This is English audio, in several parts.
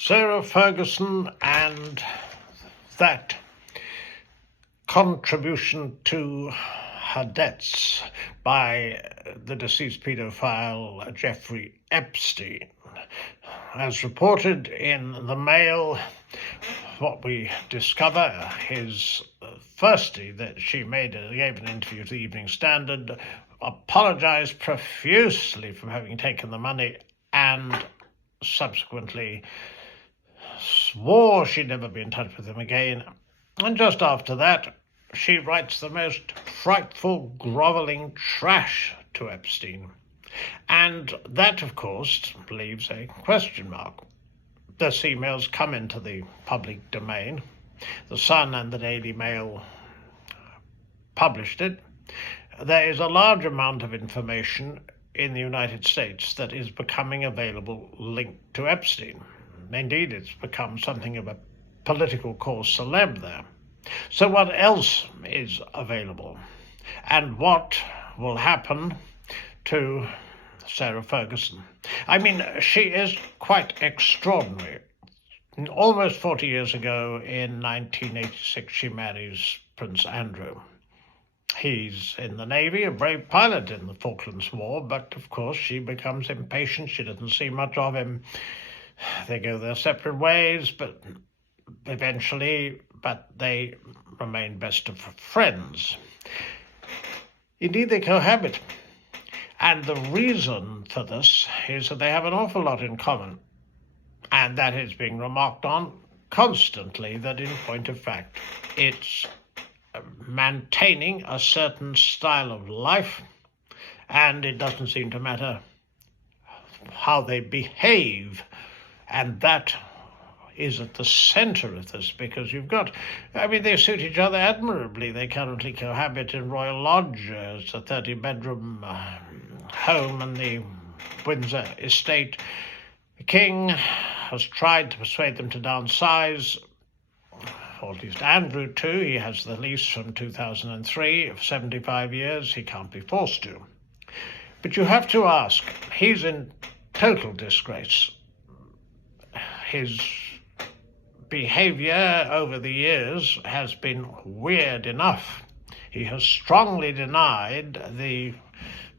Sarah Ferguson and that contribution to her debts by the deceased paedophile Jeffrey Epstein. As reported in the Mail, what we discover is firstly that she gave an interview to the Evening Standard, apologised profusely for having taken the money, and subsequently swore she'd never be in touch with him again. And just after that, she writes the most frightful, grovelling trash to Epstein. And that, of course, leaves a question mark. This email's come into the public domain. The Sun and the Daily Mail published it. There is a large amount of information in the United States that is becoming available linked to Epstein. Indeed, it's become something of a political cause celeb there. So what else is available? And what will happen to Sarah Ferguson? I mean, she is quite extraordinary. Almost 40 years ago, in 1986, she marries Prince Andrew. He's in the Navy, a brave pilot in the Falklands War, but of course she becomes impatient. She doesn't see much of him. They go their separate ways, but they remain best of friends. Indeed, they cohabit. And the reason for this is that they have an awful lot in common. And that is being remarked on constantly, that in point of fact, it's maintaining a certain style of life, and it doesn't seem to matter how they behave. And that is at the center of this, because they suit each other admirably. They currently cohabit in Royal Lodge. It's a 30-bedroom home in the Windsor estate. The King has tried to persuade them to downsize, or at least Andrew too. He has the lease from 2003 of 75 years. He can't be forced to. But you have to ask, he's in total disgrace. His behaviour over the years has been weird enough. He has strongly denied the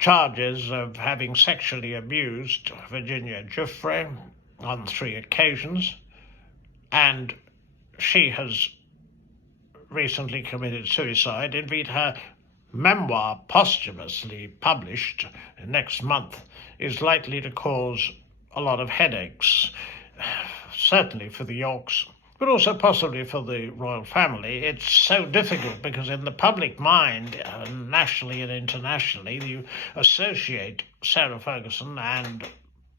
charges of having sexually abused Virginia Giuffre on 3 occasions, and she has recently committed suicide. Indeed, her memoir, posthumously published next month, is likely to cause a lot of headaches, certainly for the Yorks, but also possibly for the royal family. It's so difficult because in the public mind, nationally and internationally, you associate Sarah Ferguson and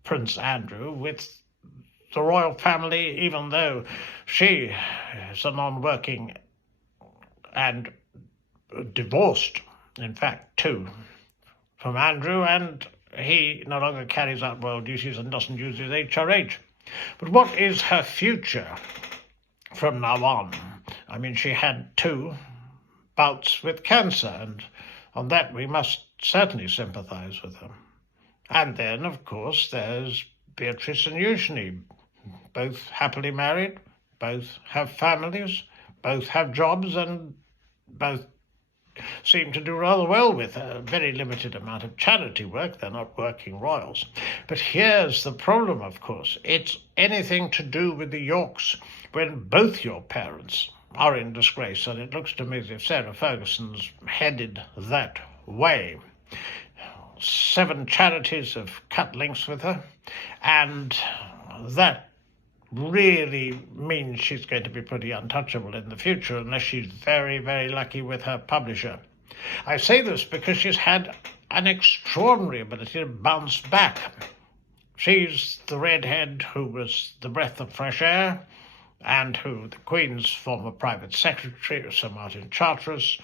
Prince Andrew with the royal family, even though she is a non-working and divorced, in fact, too, from Andrew, and he no longer carries out royal duties and doesn't use his HRH. But what is her future from now on? I mean, she had 2 bouts with cancer, and on that we must certainly sympathise with her. And then, of course, there's Beatrice and Eugenie, both happily married, both have families, both have jobs, and both seem to do rather well with a very limited amount of charity work. They're not working royals. But here's the problem, of course. It's anything to do with the Yorks when both your parents are in disgrace, and it looks to me as if Sarah Ferguson's headed that way. 7 charities have cut links with her, and that really means she's going to be pretty untouchable in the future unless she's very, very lucky with her publisher. I say this because she's had an extraordinary ability to bounce back. She's the redhead who was the breath of fresh air, and who the Queen's former private secretary, Sir Martin Charteris,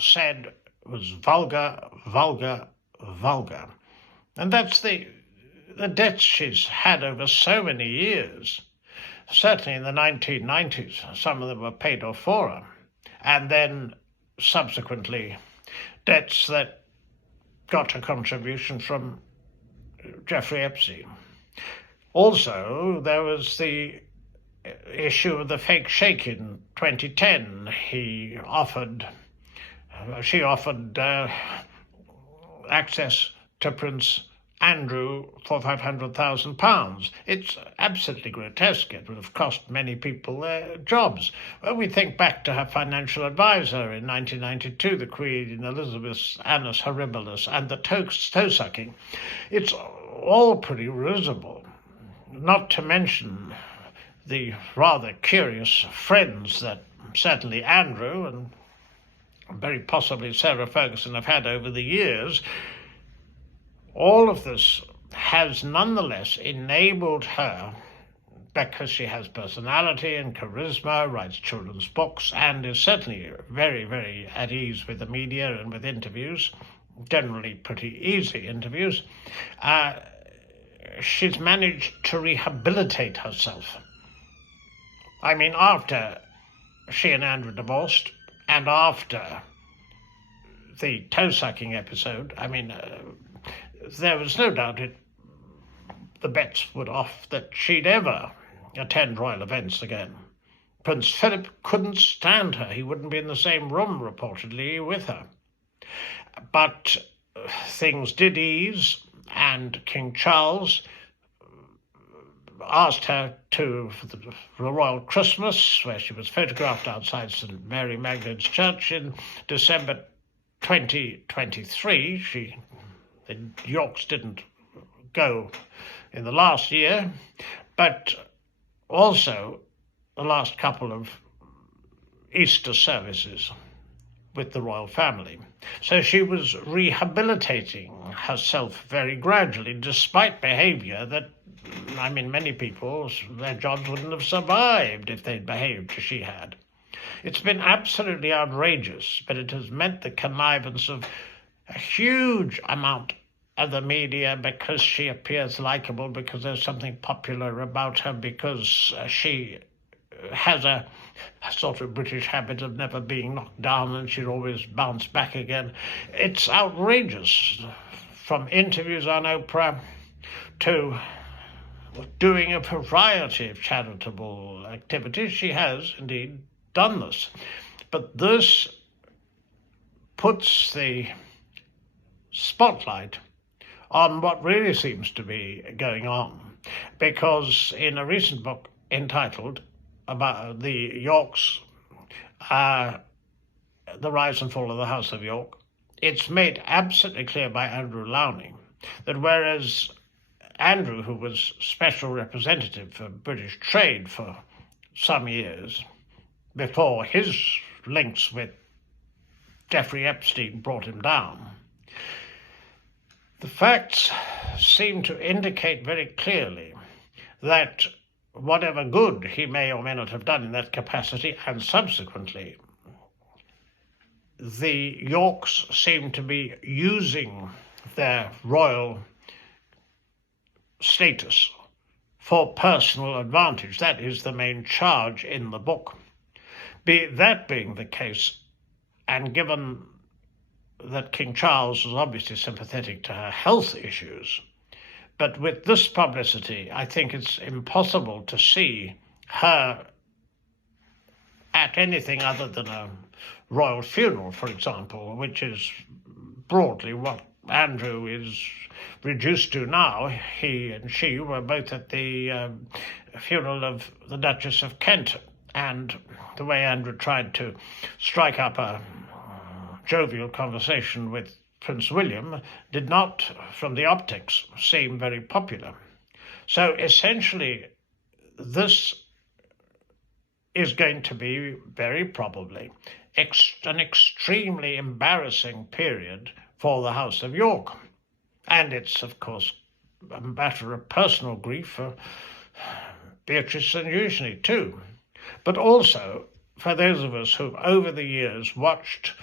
said was vulgar, vulgar, vulgar. And that's the debts she's had over so many years. Certainly in the 1990s, some of them were paid off for her. And then subsequently, debts that got a contribution from Jeffrey Epstein. Also, there was the issue of the fake shake in 2010. She offered access to Prince Andrew for £500,000. It's absolutely grotesque. It would have cost many people their jobs. Well, we think back to her financial advisor in 1992, the Queen Elizabeth's Annus Horribilis, and the toe-sucking. It's all pretty risible, not to mention the rather curious friends that certainly Andrew and very possibly Sarah Ferguson have had over the years. All of this has nonetheless enabled her, because she has personality and charisma, writes children's books, and is certainly very, very at ease with the media and with interviews, generally pretty easy interviews. She's managed to rehabilitate herself. I mean, after she and Andrew divorced, and after the toe-sucking episode, there was no doubt the bets were off that she'd ever attend royal events again. Prince Philip couldn't stand her. He wouldn't be in the same room, reportedly, with her. But things did ease, and King Charles asked her for the Royal Christmas, where she was photographed outside St. Mary Magdalene's Church in December 2023. The Yorks didn't go in the last year, but also the last couple of Easter services with the royal family. So she was rehabilitating herself very gradually, despite behaviour that, many people, their jobs wouldn't have survived if they'd behaved as she had. It's been absolutely outrageous, but it has meant the connivance of a huge amount of the media, because she appears likeable, because there's something popular about her, because she has a sort of British habit of never being knocked down, and she'd always bounce back again. It's outrageous, from interviews on Oprah to doing a variety of charitable activities. She has indeed done this. But this puts the spotlight on what really seems to be going on, because in a recent book entitled about the Yorks, The Rise and Fall of the House of York, it's made absolutely clear by Andrew Lowney that whereas Andrew, who was special representative for British trade for some years, before his links with Jeffrey Epstein brought him down, the facts seem to indicate very clearly that whatever good he may or may not have done in that capacity, and subsequently, the Yorks seem to be using their royal status for personal advantage. That is the main charge in the book. That being the case, and given that King Charles was obviously sympathetic to her health issues, but with this publicity, I think it's impossible to see her at anything other than a royal funeral, for example, which is broadly what Andrew is reduced to now. He and she were both at the funeral of the Duchess of Kent, and the way Andrew tried to strike up a jovial conversation with Prince William did not, from the optics, seem very popular. So essentially, this is going to be very probably an extremely embarrassing period for the House of York. And it's, of course, a matter of personal grief for Beatrice and Eugenie too. But also for those of us who, over the years, watched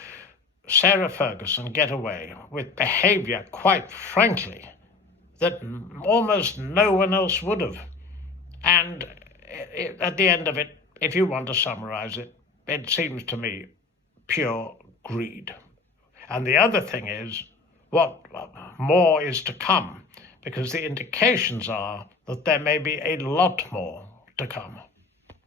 Sarah Ferguson get away with behaviour, quite frankly, that almost no one else would have. And at the end of it, if you want to summarise it, it seems to me pure greed. And the other thing is, what more is to come, because the indications are that there may be a lot more to come.